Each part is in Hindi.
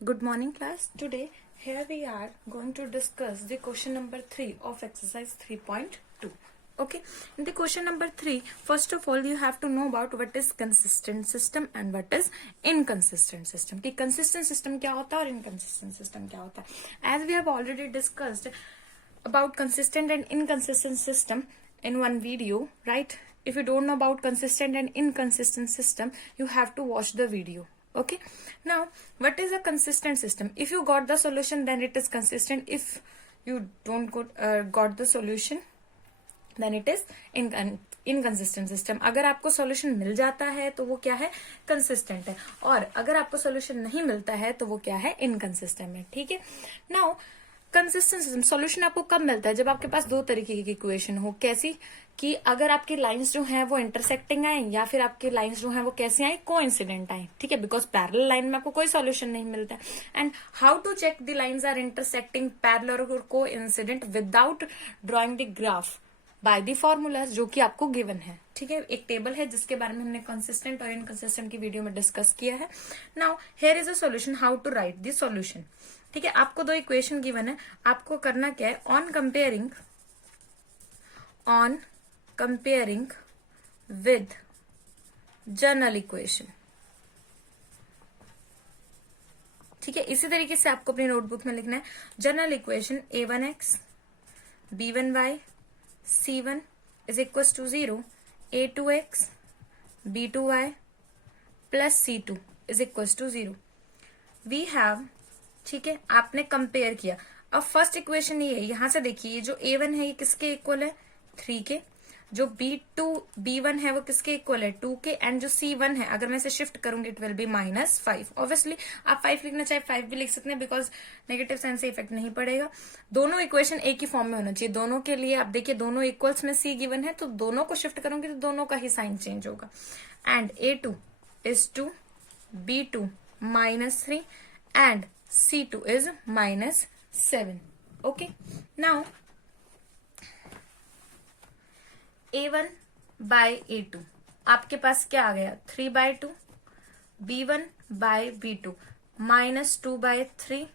Good morning, class. Today, here we are going to discuss the question number 3 of exercise 3.2. Okay, in the question number 3, first of all, you have to know about what is consistent system and what is inconsistent system. कि consistent system क्या होता है और inconsistent system क्या होता है. As we have already discussed about consistent and inconsistent system in one video, right? If you don't know about consistent and inconsistent system, you have to watch the video. Okay, now what is a consistent system? If you got the solution, then it is consistent. If you don't got the solution, then it is inconsistent system. अगर आपको solution मिल जाता है तो वो क्या है, consistent है, और अगर आपको solution नहीं मिलता है तो वो क्या है, inconsistent है. ठीक है. Now कंसिस्टेंट सिस्टम सॉल्यूशन आपको कब मिलता है? जब आपके पास दो तरीके की इक्वेशन हो. कैसी? कि अगर आपकी लाइंस जो हैं वो इंटरसेक्टिंग आए, या फिर आपकी लाइंस जो हैं वो कैसी आए, कोइंसिडेंट आए. ठीक है, बिकॉज पैरेलल लाइन में आपको कोई सॉल्यूशन नहीं मिलता है. And how to check the lines are intersecting, parallel और coincident without drawing the graph by the formulas जो कि आपको गिवन है. ठीक है, एक टेबल है जिसके बारे में हमने कंसिस्टेंट और इनकंसिस्टेंट की वीडियो में डिस्कस किया है. Now here is a solution, how to write the solution. ठीक है, आपको दो इक्वेशन गिवन है, आपको करना क्या है, on comparing with general equation. ठीक है, इसी तरीके से आपको अपनी नोटबुक में लिखना है general equation a1x b1y c1 is equal to 0, a2x b2y plus c2 is equal to 0. We have, ठीक है, आपने कंपेयर किया. अब फर्स्ट इक्वेशन ये है, यहां से देखिए ये जो a1 है ये किसके इक्वल है, 3 के. जो b1 है वो किसके इक्वल है, 2 के. एंड जो c1 है अगर मैं इसे शिफ्ट करूंगी इट विल बी -5. ऑब्वियसली आप 5 लिखना चाहे 5 भी लिख सकते हैं, बिकॉज नेगेटिव साइन से इफेक्ट नहीं पड़ेगा. दोनों इक्वेशन एक ही फॉर्म में होना चाहिए. दोनों के लिए आप देखिए दोनों इक्वल्स में c गिवन है, तो दोनों को शिफ्ट करूंगी तो दोनों का ही साइन चेंज होगा. And a2 is 2, b2 -3 and C2 is -7. Okay. Now A1 by A2 आपके पास क्या आ गया, 3/2, B1 by B2 -2 by 3,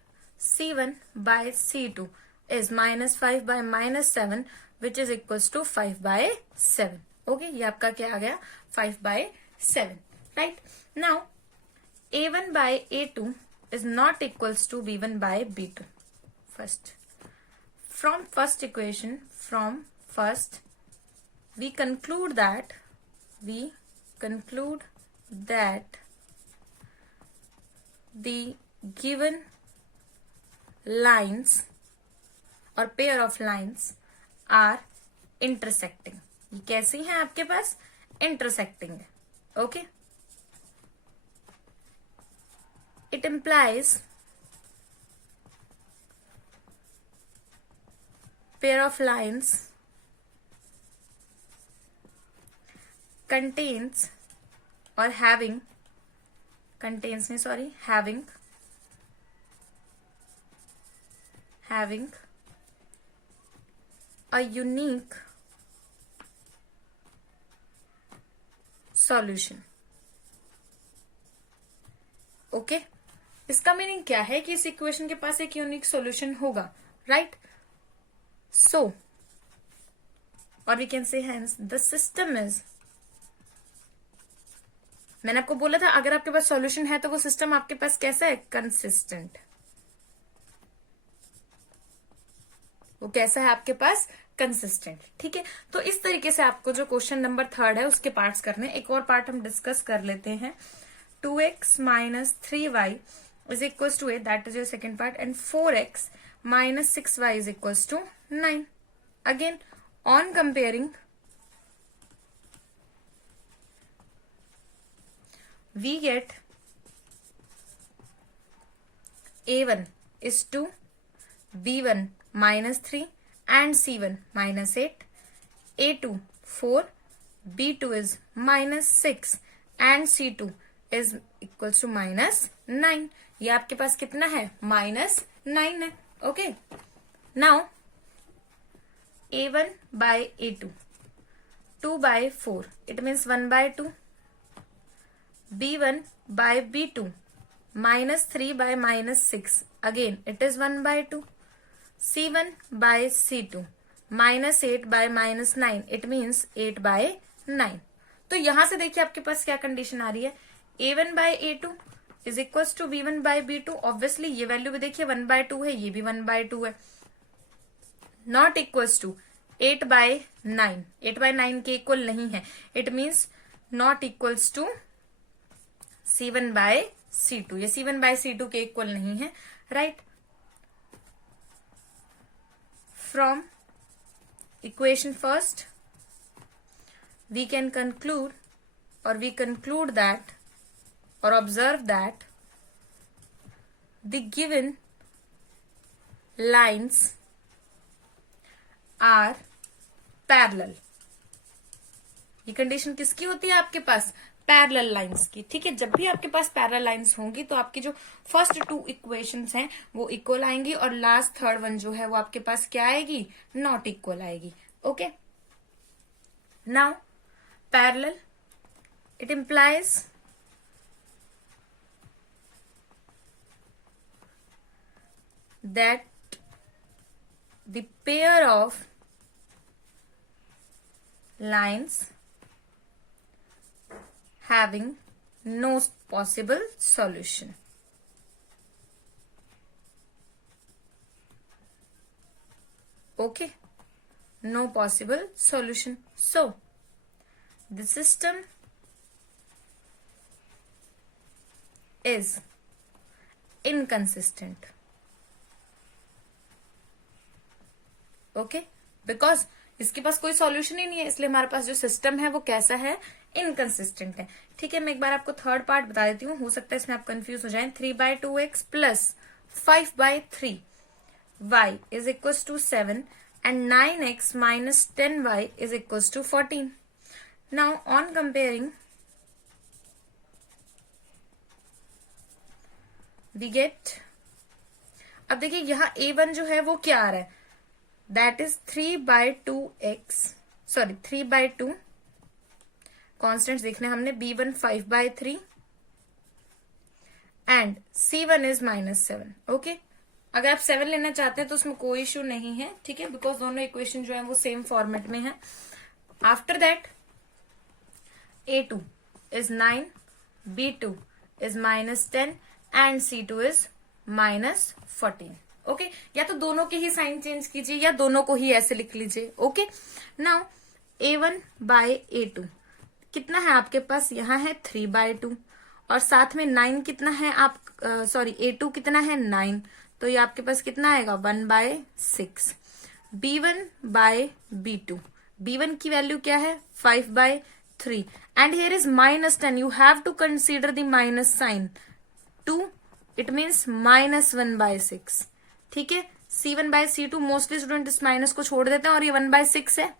C1 by C2 is -5 by -7 which is equals to 5/7. Okay, ये आपका क्या आ गया, 5/7. Right. Now A1 by A2 is not equals to B1 by B2. From first equation, we conclude that the given lines or pair of lines are intersecting. ये कैसी हैं आपके पास, intersecting है. Okay. It implies pair of lines contains or having a unique solution. Okay. इसका मीनिंग क्या है कि इस इक्वेशन के पास एक यूनिक सॉल्यूशन होगा, राइट. सो और we can say hence the system is, मैंने आपको बोला था अगर आपके पास सॉल्यूशन है तो वो सिस्टम आपके पास कैसा है, कंसिस्टेंट. वो कैसा है आपके पास, कंसिस्टेंट. ठीक है, तो इस तरीके से आपको जो क्वेश्चन नंबर 3 है उसके पार्ट्स करने. एक और पार्ट हम डिस्कस कर लेते हैं. 2x minus 3y is equals to 8, that is your second part, and 4x minus 6y is equals to 9. Again, on comparing, we get a1 is 2, b1 -3 and c1 -8, a2 4, b2 is -6 and c2 is equals to -9. ये आपके पास कितना है, -9 है. Okay. Now a1 by a2, 2/4, it means 1/2. b1 by b2, -3 by -6, again it is 1 by 2. C1 by C2 -8 by -9, it means 8 by 9. तो यहां से देखिए आपके पास क्या कंडीशन आ रही है, A1 by A2 is equal to B1 by B2. Obviously ये वैल्यू भी देखिए 1 by 2 है, ये भी 1 by 2 है. Not equals to 8 by 9, 8 by 9 के इक्वल नहीं है. It means not equals to C1 by C2. ये C1 by C2 के इक्वल नहीं है, right. From equation first we can conclude, or we conclude that, or observe that the given lines are parallel. ये कंडीशन किसकी होती है आपके पास, पैरेलल लाइंस की. ठीक है, जब भी आपके पास पैरेलल लाइंस होंगी तो आपकी जो फर्स्ट 2 इक्वेशंस हैं वो इक्वल आएंगी और लास्ट थर्ड वन जो है वो आपके पास क्या आएगी, नॉट इक्वल आएगी. Okay, now parallel, it implies that the pair of lines having no possible solution. Okay, no possible solution. So the system is inconsistent. Okay, because इसके पास कोई सॉल्यूशन ही नहीं है, इसलिए हमारे पास जो सिस्टम है वो कैसा है, इनकंसिस्टेंट है. ठीक है, मैं एक बार आपको थर्ड पार्ट बता देती हूँ, हो सकता है इसमें आप कंफ्यूज हो जाएं. 3 by 2x plus 5 by 3 y is equals to 7 and 9x minus 10y is equals to 14. Now on comparing, we get, अब देखिए यहाँ A1 जो है वो क्या आ रहा है, that is 3 by 2x, sorry 3 by 2, constants देखने हमने, B1 5 by 3 and C1 is -7. Okay, अगर आप 7 लेना चाहते हैं तो उसमें कोई इश्यू नहीं है. ठीक है, बिकॉज दोनों इक्वेशन जो है वो सेम फॉर्मेट में है. After that A2 is 9, B2 is -10 and C2 is -14. Okay, या तो दोनों के ही साइन चेंज कीजिए या दोनों को ही ऐसे लिख लीजिए. Okay, now A1 by A2 कितना है आपके पास, यहाँ है 3 by 2 और साथ में 9 कितना है, आप सॉरी A2 कितना है 9, तो ये आपके पास कितना आएगा 1 by 6. B1 by B2, B1 की वैल्यू क्या है 5 by 3 and here is -10. You have to consider the minus sign. 2, it means -1 by 6. ठीक है, C1 by C2 mostly student इस माइनस को छोड़ देते हैं और ये 1 by 6 है.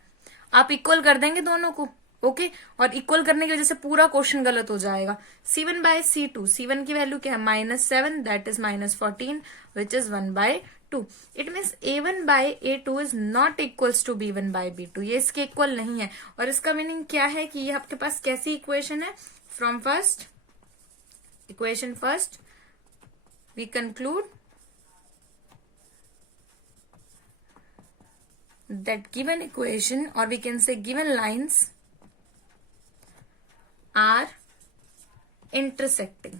आप इक्वल कर देंगे दोनों को. ओके, और इक्वल करने की वजह से पूरा क्वेश्चन गलत हो जाएगा. C1 by C2, C1 की वैल्यू क्या है -7, that is -14 which is 1 by 2. It means A1 by A2 is not equals to B1 by B2. ये इसके इक्वल नहीं है. और इसका मीनिंग क्या है कि ये आपके पास कैसी इक्वेशन है, from first equation first we conclude that given equation, or we can say given lines are intersecting.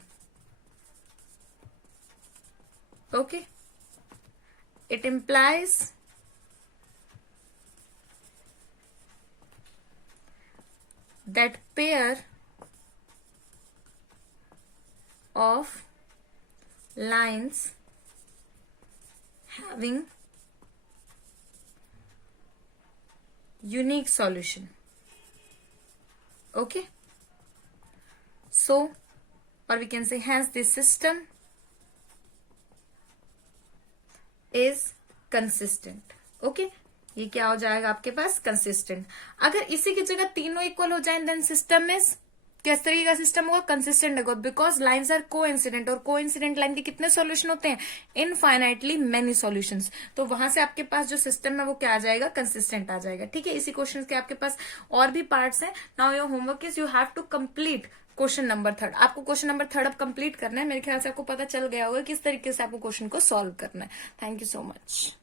Okay, it implies that pair of lines having unique solution. Okay, so, or we can say hence this system is consistent. Okay, ये क्या हो जाएगा आपके पास, कंसिस्टेंट. अगर इसी की जगह तीनों इक्वल हो जाए देन सिस्टम इज, किस तरीके का सिस्टम होगा, कंसिस्टेंट होगा. बिकॉज लाइंस आर कोइंसिडेंट और कोइंसिडेंट लाइन के कितने सॉल्यूशन होते हैं, इनफाइनाइटली मेनी सॉल्यूशंस. तो वहां से आपके पास जो सिस्टम है वो क्या आ जाएगा, कंसिस्टेंट आ जाएगा. ठीक है, इसी क्वेश्चन के आपके पास और भी पार्ट्स हैं. Now your homework is you have to complete question number 3 आपको क्वेश्चन नंबर 3 अब कंप्लीट करना है। मेरे ख्याल से आपको पता चल गया होगा किस तरीके से आपको क्वेश्चन को सॉल्व करना है। Thank you so much.